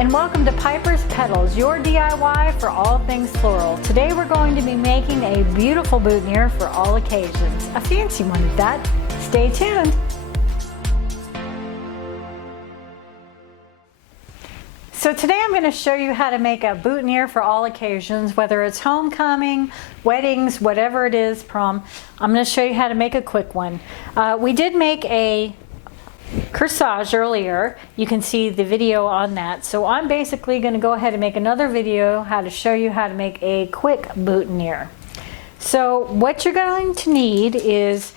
and welcome to Piper's Petals, your DIY for all things floral. Today we're going to be making a beautiful boutonniere for all occasions. A fancy one at that. Stay tuned. So today I'm going to show you how to make a boutonniere for all occasions, whether it's homecoming, weddings, whatever it is, prom. I'm going to show you how to make a quick one. We did make a corsage earlier. You can see the video on that. So I'm basically going to go ahead and make another video how to show you how to make a quick boutonniere. So what you're going to need is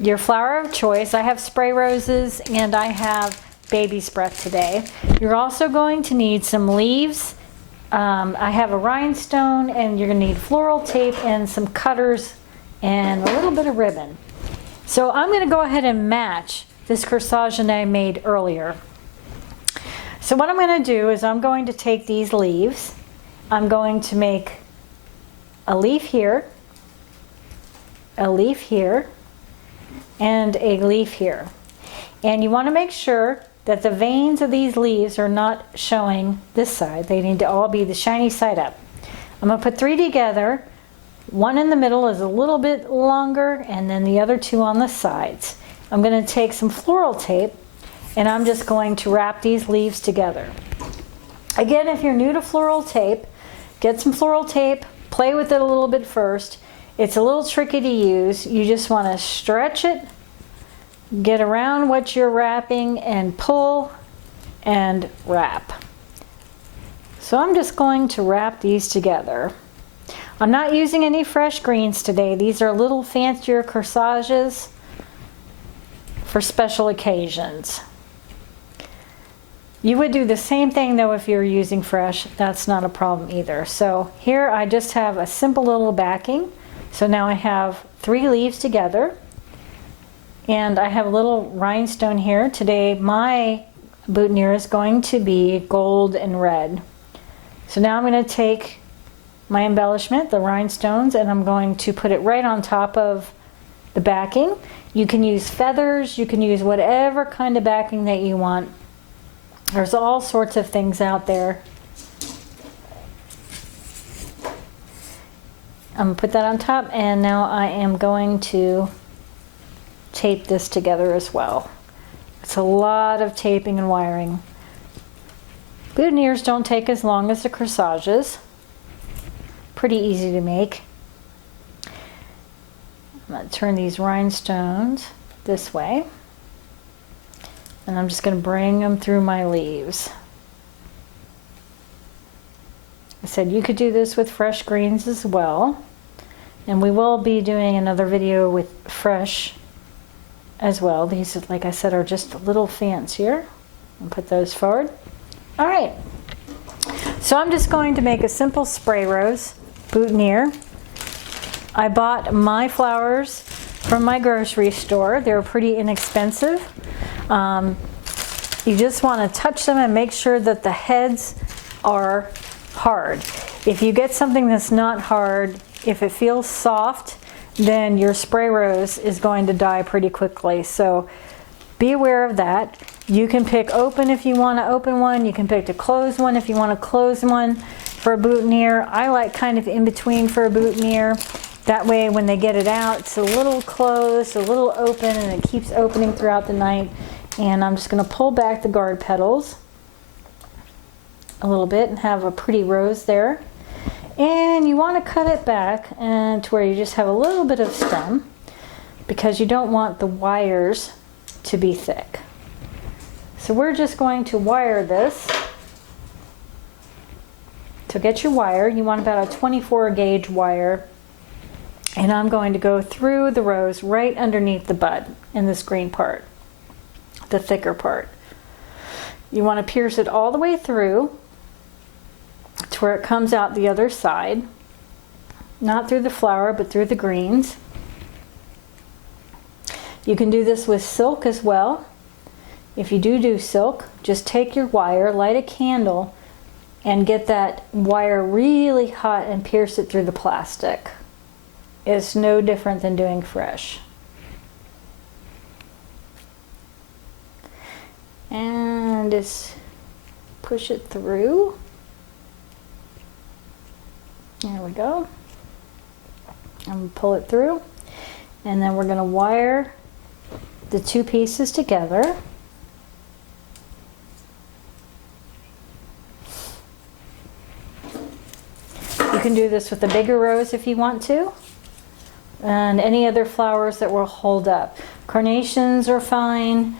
your flower of choice. I have spray roses and I have baby's breath today. You're also going to need some leaves. I have a rhinestone, and you're going to need floral tape and some cutters and a little bit of ribbon. So I'm going to go ahead and match this corsage that I made earlier. So what I'm going to do is I'm going to take these leaves. I'm going to make a leaf here, a leaf here, and a leaf here. And you want to make sure that the veins of these leaves are not showing this side. They need to all be the shiny side up. I'm going to put 3 together. One in the middle is a little bit longer, and then the other 2 on the sides. I'm going to take some floral tape and I'm just going to wrap these leaves together. Again, if you're new to floral tape, get some floral tape, play with it a little bit first. It's a little tricky to use. You just want to stretch it, get around what you're wrapping, and pull and wrap. So I'm just going to wrap these together. I'm not using any fresh greens today. These are a little fancier corsages for special occasions. You would do the same thing though if you're using fresh. That's not a problem either. So here I just have a simple little backing. So now I have 3 leaves together. And I have a little rhinestone here. Today my boutonniere is going to be gold and red. So now I'm going to take my embellishment, the rhinestones, and I'm going to put it right on top of the backing. You can use feathers, you can use whatever kind of backing that you want. There's all sorts of things out there. I'm going to put that on top, and now I am going to tape this together as well. It's a lot of taping and wiring. Boutonnieres don't take as long as the corsages. Pretty easy to make. I'm going to turn these rhinestones this way, and I'm just going to bring them through my leaves. I said you could do this with fresh greens as well, and we will be doing another video with fresh as well. These, like I said, are just a little fancier. I'll put those forward. All right, so I'm just going to make a simple spray rose boutonniere. I bought my flowers from my grocery store. They're pretty inexpensive. You just want to touch them and make sure that the heads are hard. If you get something that's not hard, if it feels soft, then your spray rose is going to die pretty quickly. So be aware of that. You can pick open if you want to open one. You can pick to close one if you want to close one for a boutonniere. I like kind of in between for a boutonniere. That way when they get it out, it's a little closed, a little open, and it keeps opening throughout the night. And I'm just going to pull back the guard petals a little bit and have a pretty rose there. And you want to cut it back and to where you just have a little bit of stem, because you don't want the wires to be thick. So we're just going to wire this. So get your wire. You want about a 24 gauge wire. And I'm going to go through the rose right underneath the bud in this green part, the thicker part. You want to pierce it all the way through to where it comes out the other side, not through the flower but through the greens. You can do this with silk as well. If you do silk, just take your wire, light a candle, and get that wire really hot and pierce it through the plastic. It's no different than doing fresh. And it's push it through. There we go. And pull it through. And then we're going to wire the two pieces together. You can do this with a bigger rose if you want to, and any other flowers that will hold up. Carnations are fine,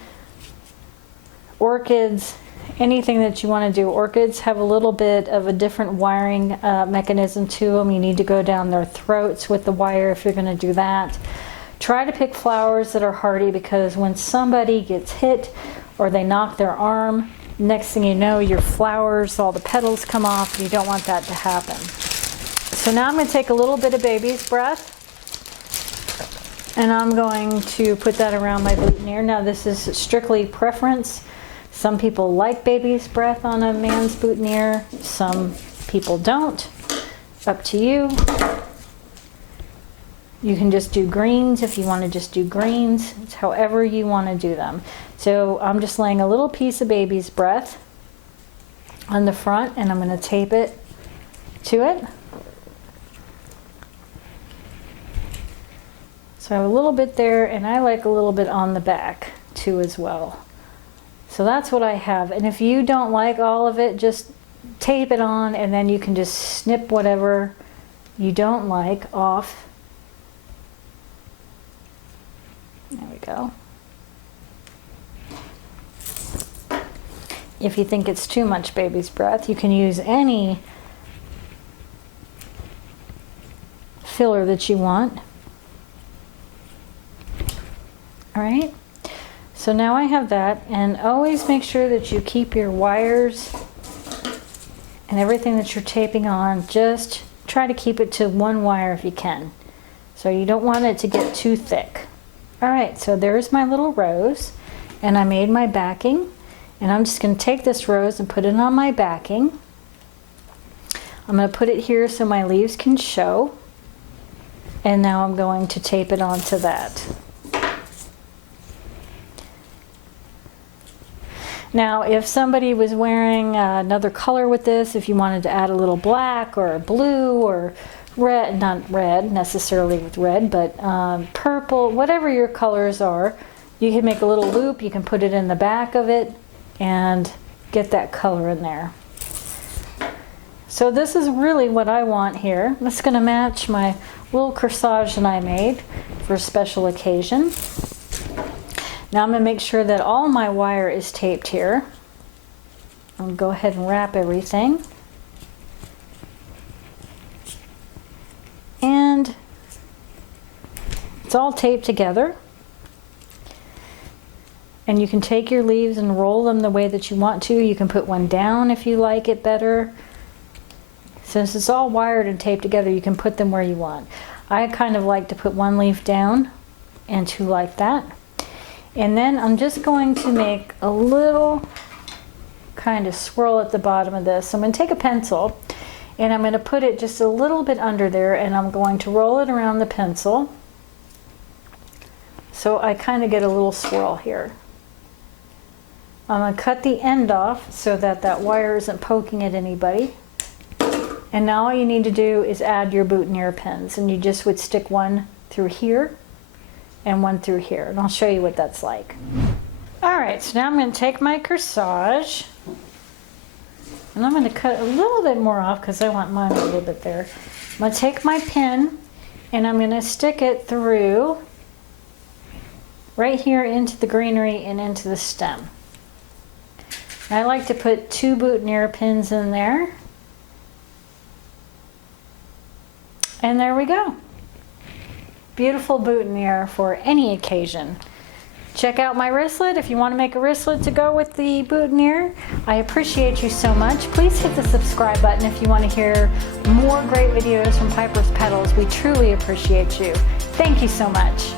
orchids, anything that you want to do. Orchids have a little bit of a different wiring mechanism to them. You need to go down their throats with the wire if you're going to do that. Try to pick flowers that are hardy, because when somebody gets hit or they knock their arm, next thing you know, your flowers, all the petals come off, and you don't want that to happen. So now I'm going to take a little bit of baby's breath, and I'm going to put that around my boutonniere. Now this is strictly preference. Some people like baby's breath on a man's boutonniere, some people don't. Up to you. You can just do greens if you want to just do greens. It's however you want to do them. So I'm just laying a little piece of baby's breath on the front, and I'm going to tape it to it. So I have a little bit there, and I like a little bit on the back too as well. So that's what I have. And if you don't like all of it, just tape it on, and then you can just snip whatever you don't like off. There we go. If you think it's too much baby's breath, you can use any filler that you want. All right, so now I have that, and always make sure that you keep your wires and everything that you're taping on, just try to keep it to one wire if you can. So you don't want it to get too thick. All right, so there's my little rose, and I made my backing, and I'm just going to take this rose and put it on my backing. I'm going to put it here so my leaves can show, and now I'm going to tape it onto that. Now, if somebody was wearing another color with this, if you wanted to add a little black or blue or red, not red necessarily with red, but purple, whatever your colors are, you can make a little loop, you can put it in the back of it and get that color in there. So this is really what I want here. That's going to match my little corsage that I made for a special occasion. Now I'm going to make sure that all my wire is taped here. I'm going to go ahead and wrap everything. And it's all taped together. And you can take your leaves and roll them the way that you want to. You can put one down if you like it better. Since it's all wired and taped together, you can put them where you want. I kind of like to put one leaf down and two like that. And then I'm just going to make a little kind of swirl at the bottom of this. So I'm going to take a pencil and I'm going to put it just a little bit under there, and I'm going to roll it around the pencil. So I kind of get a little swirl here. I'm going to cut the end off so that that wire isn't poking at anybody. And now all you need to do is add your boutonniere pins, and you just would stick one through here and one through here, and I'll show you what that's like. All right, so now I'm going to take my corsage, and I'm going to cut a little bit more off because I want mine a little bit there. I'm going to take my pin, and I'm going to stick it through right here into the greenery and into the stem. I like to put 2 boutonniere pins in there. And there we go. Beautiful boutonniere for any occasion. Check out my wristlet if you want to make a wristlet to go with the boutonniere. I appreciate you so much. Please hit the subscribe button if you want to hear more great videos from Piper's Petals. We truly appreciate you. Thank you so much.